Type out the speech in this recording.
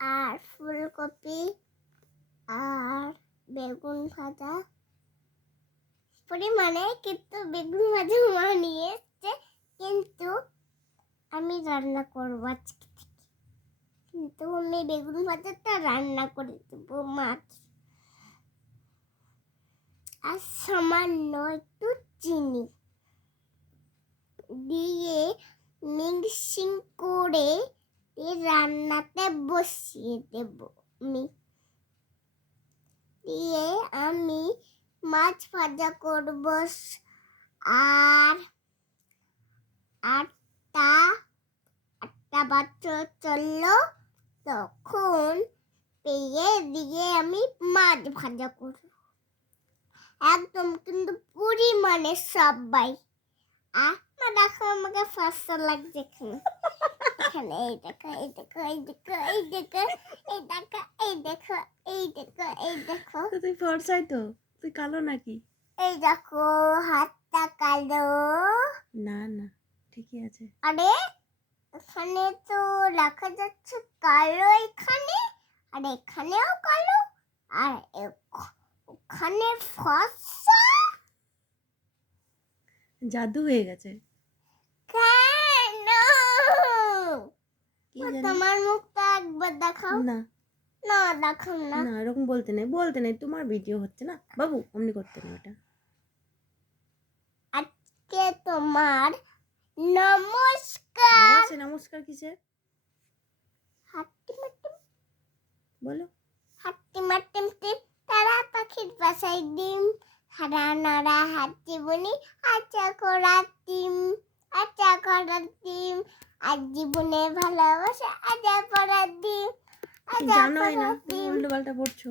আর ফুলকপি আর বেগুন ভাজা পরিমাণে, কিন্তু বেগুন ভাজা মা নিয়ে এসছে, কিন্তু আমি রান্না করবো আজকে থেকে। কিন্তু আমি বেগুন ভাজাটা রান্না করে দেবো মাছ আর সামান্য একটু চিনি দিয়ে মিক্সিং করে রান্নাতে বসিয়ে দেব আমি। দিয়ে আমি মাছ ভাজা করব। আর আটটা বাচ্চা চললো, তখন পেয়ে দিয়ে আমি মাছ ভাজা করব একদম, কিন্তু পরিমাণে সবাই। দেখো আমাকে ফার্স্ট লাগছে এখানে, এই দেখো, এই দেখো, এই দেখো, এই দেখো, এই দেখো, এই দেখো, এই দেখো, এই দেখো। তুই ফর্সাই তো, তুই কালো নাকি? এই দেখো হাতটা কালো। না না, ঠিকই আছে। আরে এখানে তো দেখা যাচ্ছে কালো, এখানে আর এখানেও কালো, আর ওখানে ফর্সা। জাদু হয়ে গেছে। কেন? কি জানি? তোমার মুখটা একবার দেখাও। না না দেখাও না। না, এরকম বলতে নেই, তোমার ভিডিও হচ্ছে না বাবু, অমনি করতে নেই ওটা। আজকে তোমার নমস্কার। আবার সে নমস্কার কিসের? হাট্টি মাট্টি বলো। হাট্টি মাট্টি টিপ তারা পাখির বাসায় ডিম, হারা নাড়া হাট্টি বনি আচ্ছা করার ডিম, আচ্ছা করার ডিম, আর জীবনে ভালোবাসা আজা পড়ার ডিম, আজা জানোই না, পড়ার তুমি ডিম। উল্টো পাল্টা পড়ছো।